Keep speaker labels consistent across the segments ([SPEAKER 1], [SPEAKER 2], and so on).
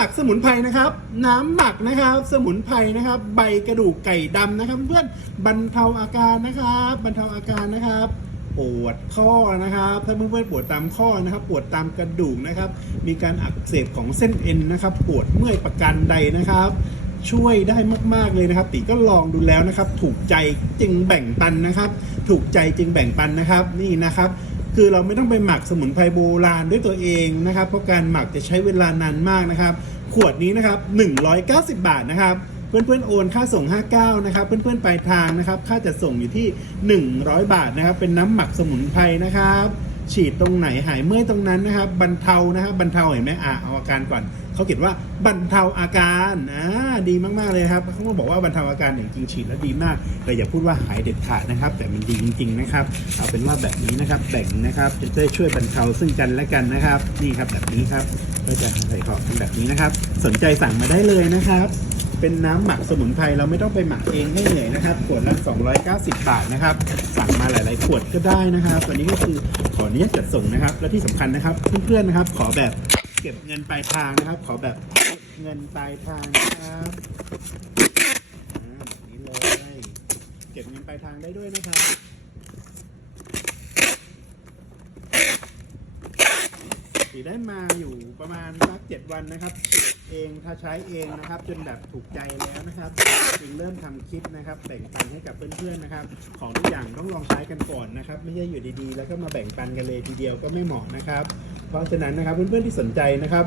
[SPEAKER 1] หมักสมุนไพรนะครับ น้ำหมักนะครับ สมุนไพรนะครับ ใบกระดูกไก่ดำนะครับ เพื่อนบรรเทาอาการนะครับ บรรเทาอาการนะครับ ปวดข้อนะครับ ถ้าเพื่อนๆปวดตามข้อนะครับ ปวดตามกระดูกนะครับ มีการอักเสบของเส้นเอ็นนะครับ ปวดเมื่อยประการใดนะครับช่วยได้มาก ๆ เลยนะครับติก็ลองดูแล้วนะครับ ถูกใจจึงแบ่งปันนะครับ ถูกใจจึงแบ่งปันนะครับ นี่นะครับ คือเราไม่ต้องไปหมักสมุนไพรโบราณด้วยตัวเองนะครับ เพราะการหมักจะใช้เวลานานมากนะครับ ขวดนี้นะครับ190 บาทนะครับเพื่อนๆโอนค่าส่ง 59 นะครับ เพื่อนๆปลายทางนะครับ ค่าจัดส่งอยู่ที่ 100 บาทนะครับ เป็นน้ำหมักสมุนไพรนะครับ ฉีดตรงไหนหายเมื่อยตรงนั้นนะครับบรรเทานะครับบรรเทาเห็นไหมอะเอาอาการก่อนเขาเขียนว่าบรรเทาอาการอ่าดีมากๆเลยครับเขาก็บอกว่าบรรเทาอาการอย่างจริงฉีดแล้วดีมาก แต่อย่าพูดว่าหายเด็ดขาดนะครับ แต่มันดีจริง ๆนะครับ เอาเป็นว่าแบบนี้นะครับแบ่งนะครับจะได้ช่วยบรรเทาซึ่งกันและกันนะครับนี่ครับแบบนี้ครับก็จะใส่ของแบบนี้นะครับ สนใจสั่งมาได้เลยนะครับ เป็นน้ำหมักสมุนไพรเราไม่ต้องไปหมักเองให้เหนื่อยนะครับ ขวดละ 290 บาทนะครับ สั่งมาหลาย ๆ ขวดก็ได้นะครับวันนี้ก็คือขออนุญาตจัดส่งนะครับ และที่สำคัญนะครับเพื่อนๆนะครับ ขอแบบเก็บเงินปลายทางนะครับ ขอแบบเงินปลายทางนะครับอ่าแบบนี้เลย เก็บเงินปลายทางได้ด้วยนะครับ สีได้มาอยู่ประมาณสักเจ็ดวันนะครับ เองถ้าใช้เองนะครับ จนแบบถูกใจแล้วนะครับจึงเริ่มทำคลิปนะครับแบ่งปันให้กับเพื่อนๆนะครับ ของทุกอย่างต้องลองใช้กันก่อนนะครับ ไม่ใช่อยู่ดีๆ แล้วก็มาแบ่งปันกันเลยทีเดียวก็ไม่เหมาะนะครับ เพราะฉะนั้นนะครับเพื่อนๆที่สนใจนะครับ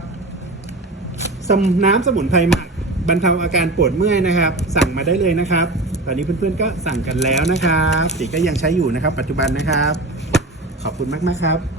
[SPEAKER 1] สมน้ำสมุนไพรหมักบรรเทาอาการปวดเมื่อยนะครับ สั่งมาได้เลยนะครับ ตอนนี้เพื่อนๆก็สั่งกันแล้วนะครับสีก็ยังใช้อยู่นะครับ ปัจจุบันนะครับ ขอบคุณมากๆครับ